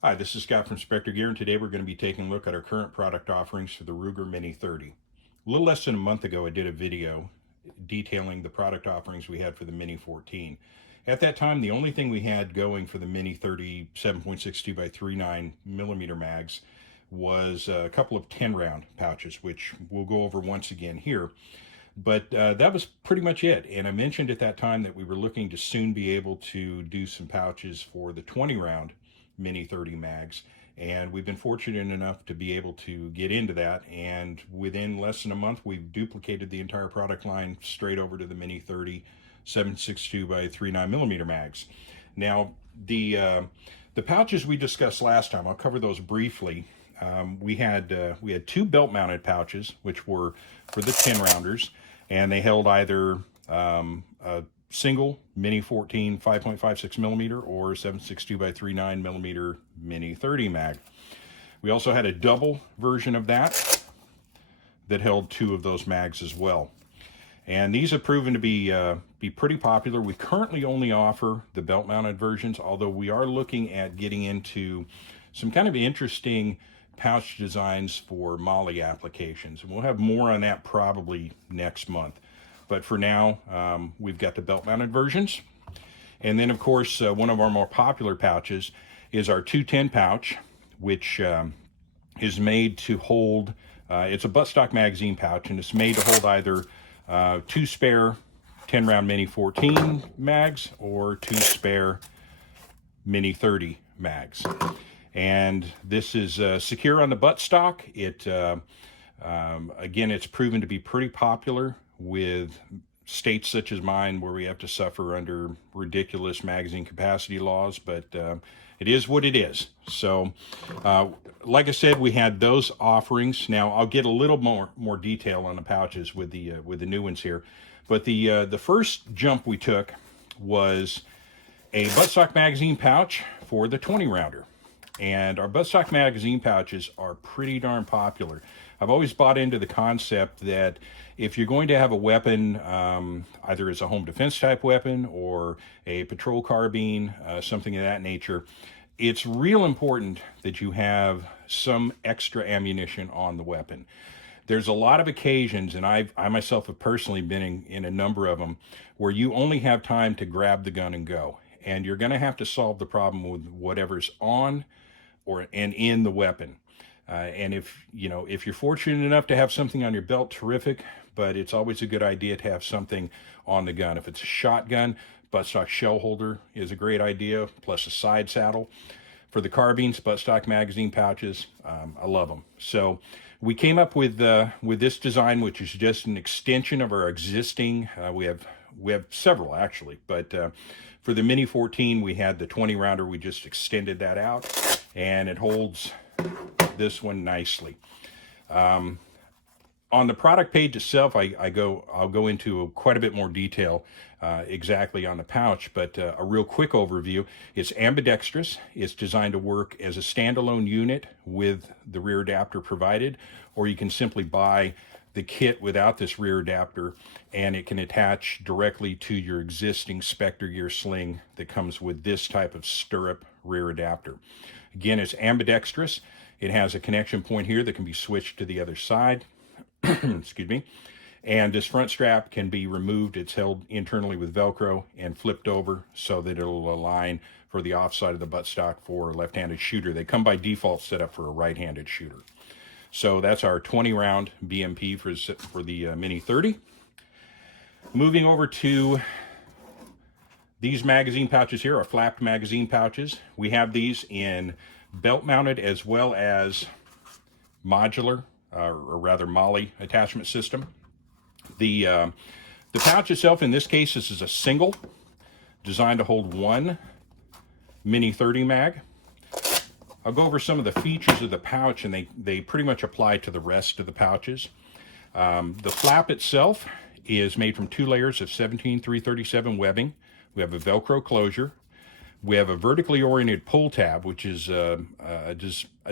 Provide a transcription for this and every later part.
Hi, this is Scott from Specter Gear, and today we're going to be taking a look at our current product offerings for the Ruger Mini-30. A little less than a month ago, I did a video detailing the product offerings we had for the Mini-14. At that time, the only thing we had going for the Mini-30 7.62 by 39 millimeter mags was a couple of 10-round pouches, which we'll go over once again here. But that was pretty much it. And I mentioned at that time that we were looking to soon be able to do some pouches for the 20-round Mini-30 mags. And we've been fortunate enough to be able to get into that. And within less than a month, we've duplicated the entire product line straight over to the Mini-30 7.62 by 39 millimeter mags. Now, the pouches we discussed last time, I'll cover those briefly. We had two belt-mounted pouches, which were for the 10-rounders, and they held either a single Mini-14 5.56 millimeter or 7.62 by 39 millimeter Mini-30 mag. We also had a double version of that held two of those mags as well. And these have proven to be pretty popular. We currently only offer the belt-mounted versions, although we are looking at getting into some kind of interesting pouch designs for MOLLE applications. And we'll have more on that probably next month. But for now, we've got the belt-mounted versions. And then, of course, one of our more popular pouches is our 210 pouch, which is made to hold, it's a buttstock magazine pouch, and it's made to hold either two spare 10-round Mini-14 mags or two spare Mini-30 mags. And this is secure on the buttstock. Again, it's proven to be pretty popular with states such as mine where we have to suffer under ridiculous magazine capacity laws, but it is what it is. So like I said, we had those offerings. Now I'll get a little more detail on the pouches with the new ones here, but the first jump we took was a buttstock magazine pouch for the 20-rounder. And our buttstock magazine pouches are pretty darn popular. I've always bought into the concept that if you're going to have a weapon, either as a home defense type weapon or a patrol carbine, something of that nature, it's real important that you have some extra ammunition on the weapon. There's a lot of occasions, and I myself have personally been in a number of them, where you only have time to grab the gun and go. And you're going to have to solve the problem with whatever's on and in the weapon. And if you're fortunate enough to have something on your belt, terrific, but it's always a good idea to have something on the gun. If it's a shotgun, buttstock shell holder is a great idea, plus a side saddle. For the carbines, buttstock magazine pouches, I love them. So we came up with this design, which is just an extension of our existing. We have several actually, but for the Mini-14, we had the 20-rounder. We just extended that out, and it holds this one nicely. On the product page itself, I'll go into quite a bit more detail exactly on the pouch, but a real quick overview. It's ambidextrous. It's designed to work as a standalone unit with the rear adapter provided, or you can simply buy the kit without this rear adapter, and it can attach directly to your existing Specter gear sling that comes with this type of stirrup rear adapter. Again, it's ambidextrous. It has a connection point here that can be switched to the other side. Excuse me. And this front strap can be removed. It's held internally with Velcro and flipped over so that it'll align for the offside of the buttstock for a left-handed shooter. They come by default set up for a right-handed shooter. So that's our 20-round BMP for the Mini-30. Moving over to these magazine pouches here, our flapped magazine pouches. We have these in belt-mounted as well as modular, or rather MOLLE attachment system. The pouch itself, in this case, this is a single, designed to hold one Mini-30 mag. I'll go over some of the features of the pouch, and they pretty much apply to the rest of the pouches. The flap itself is made from two layers of 17-337 webbing. We have a Velcro closure. We have a vertically oriented pull tab, which is a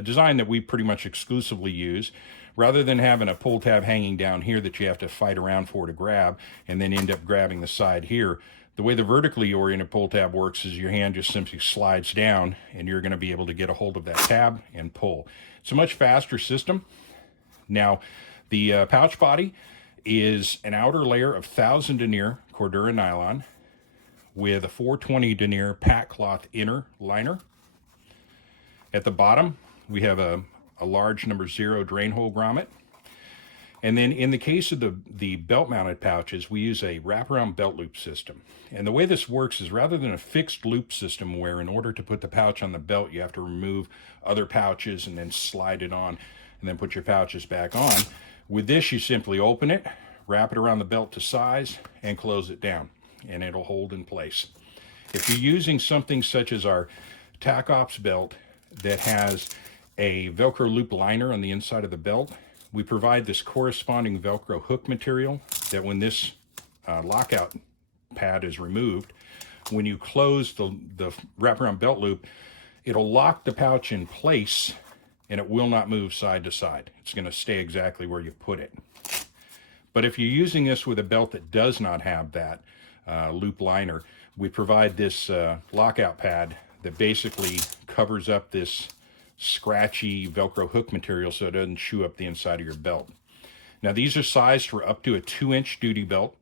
design that we pretty much exclusively use. Rather than having a pull tab hanging down here that you have to fight around for to grab and then end up grabbing the side here, The way the vertically oriented pull tab works is your hand just simply slides down and you're going to be able to get a hold of that tab and pull. It's a much faster system. Now, the pouch body is an outer layer of 1000 denier Cordura nylon with a 420 denier pack cloth inner liner. At the bottom, we have a large number 0 drain hole grommet. And then in the case of the belt-mounted pouches, we use a wraparound belt loop system. And the way this works is rather than a fixed loop system where in order to put the pouch on the belt, you have to remove other pouches and then slide it on and then put your pouches back on. With this, you simply open it, wrap it around the belt to size, and close it down, and it'll hold in place. If you're using something such as our Tac Ops belt that has a Velcro loop liner on the inside of the belt, we provide this corresponding Velcro hook material that when this lockout pad is removed, when you close the wraparound belt loop, it'll lock the pouch in place and it will not move side to side. It's going to stay exactly where you put it. But if you're using this with a belt that does not have that loop liner, we provide this lockout pad that basically covers up this scratchy Velcro hook material so it doesn't chew up the inside of your belt. Now these are sized for up to a 2-inch duty belt,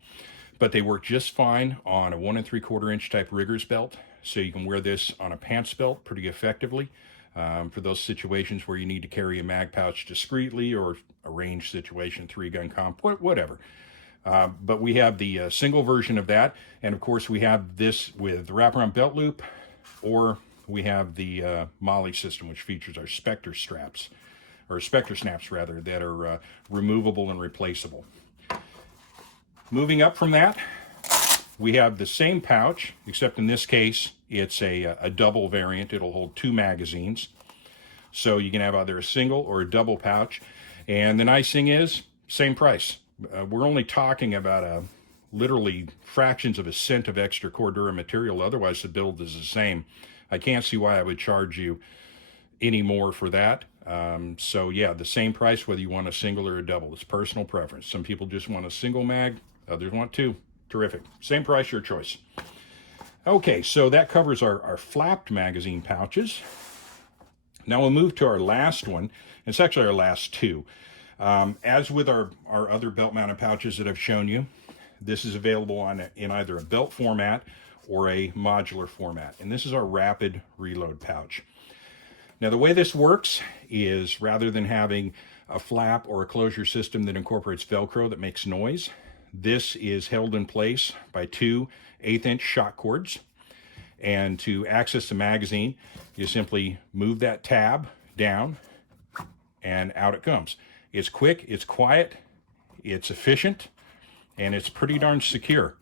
but they work just fine on a 1 3/4 inch type riggers belt. So you can wear this on a pants belt pretty effectively for those situations where you need to carry a mag pouch discreetly or a range situation, 3-gun comp, whatever. But we have the single version of that. And of course we have this with the wraparound belt loop, or we have the Molly system, which features our Specter straps, or Specter snaps rather, that are removable and replaceable. Moving up from that, we have the same pouch, except in this case, it's a double variant. It'll hold 2 magazines. So you can have either a single or a double pouch. And the nice thing is, same price. We're only talking about literally fractions of a cent of extra Cordura material. Otherwise, the build is the same. I can't see why I would charge you any more for that. So yeah, the same price whether you want a single or a double. It's personal preference. Some people just want a single mag, others want 2. Terrific. Same price, your choice. Okay, so that covers our flapped magazine pouches. Now we'll move to our last one. It's actually our last 2. As with our other belt-mounted pouches that I've shown you, this is available in either a belt format or a modular format. And this is our rapid reload pouch. Now the way this works is rather than having a flap or a closure system that incorporates Velcro that makes noise, this is held in place by 2 1/8-inch shock cords. And to access the magazine, you simply move that tab down and out it comes. It's quick, it's quiet, it's efficient, and it's pretty darn secure.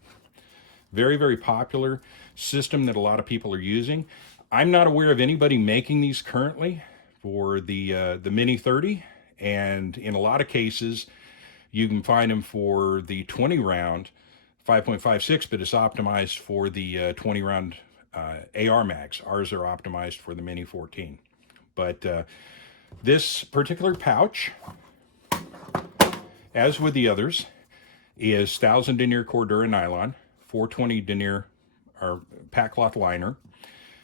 Very, very popular system that a lot of people are using. I'm not aware of anybody making these currently for the Mini-30, and in a lot of cases, you can find them for the 20-round 5.56, but it's optimized for the 20-round AR mags. Ours are optimized for the Mini-14. But this particular pouch, as with the others, is 1000 denier Cordura nylon, 420 denier or pack cloth liner.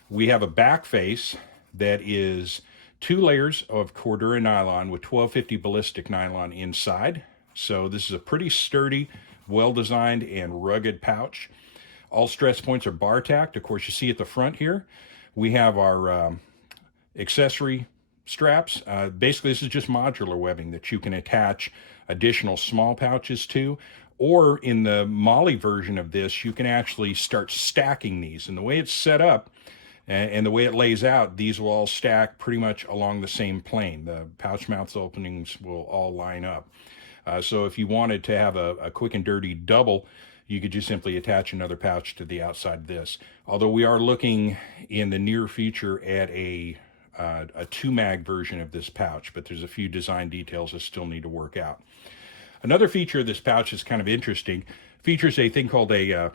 We have a back face that is 2 layers of Cordura nylon with 1250 ballistic nylon inside. So this is a pretty sturdy, well-designed and rugged pouch. All stress points are bar tacked. Of course, you see at the front here, we have our accessory straps. Basically, this is just modular webbing that you can attach additional small pouches to. Or in the Molly version of this, you can actually start stacking these. And the way it's set up and the way it lays out, these will all stack pretty much along the same plane. The pouch mouth openings will all line up. So if you wanted to have a quick and dirty double, you could just simply attach another pouch to the outside of this. Although we are looking in the near future at a 2-mag version of this pouch, but there's a few design details that still need to work out. Another feature of this pouch is kind of interesting. Features a thing called a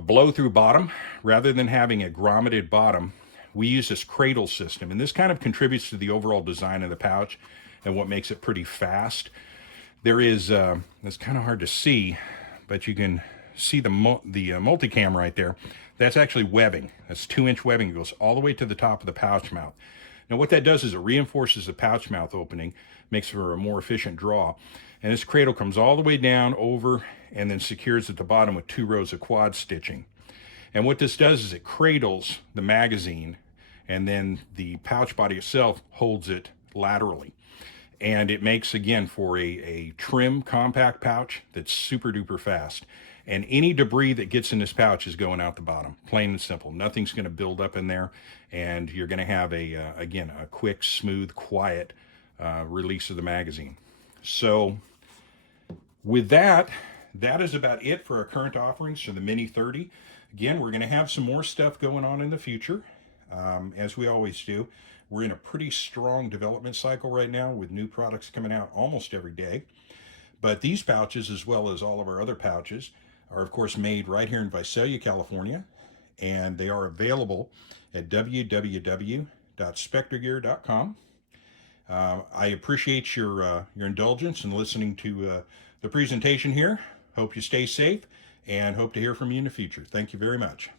blow-through bottom. Rather than having a grommeted bottom, we use this cradle system, and this kind of contributes to the overall design of the pouch and what makes it pretty fast. There is, it's kind of hard to see, but you can see the multicam right there, that's actually webbing. That's 2-inch webbing. It goes all the way to the top of the pouch mouth. Now what that does is it reinforces the pouch mouth opening, makes for a more efficient draw. And this cradle comes all the way down over and then secures at the bottom with 2 rows of quad stitching. And what this does is it cradles the magazine, and then the pouch body itself holds it laterally. And it makes, again, for a trim, compact pouch that's super duper fast. And any debris that gets in this pouch is going out the bottom, plain and simple. Nothing's going to build up in there, and you're going to have again, a quick, smooth, quiet release of the magazine. So with that, that is about it for our current offerings for the Mini-30. Again, we're going to have some more stuff going on in the future, as we always do. We're in a pretty strong development cycle right now with new products coming out almost every day. But these pouches, as well as all of our other pouches, are of course made right here in Visalia, California, and they are available at www.spectergear.com. I appreciate your indulgence in listening to the presentation here. Hope you stay safe, and hope to hear from you in the future. Thank you very much.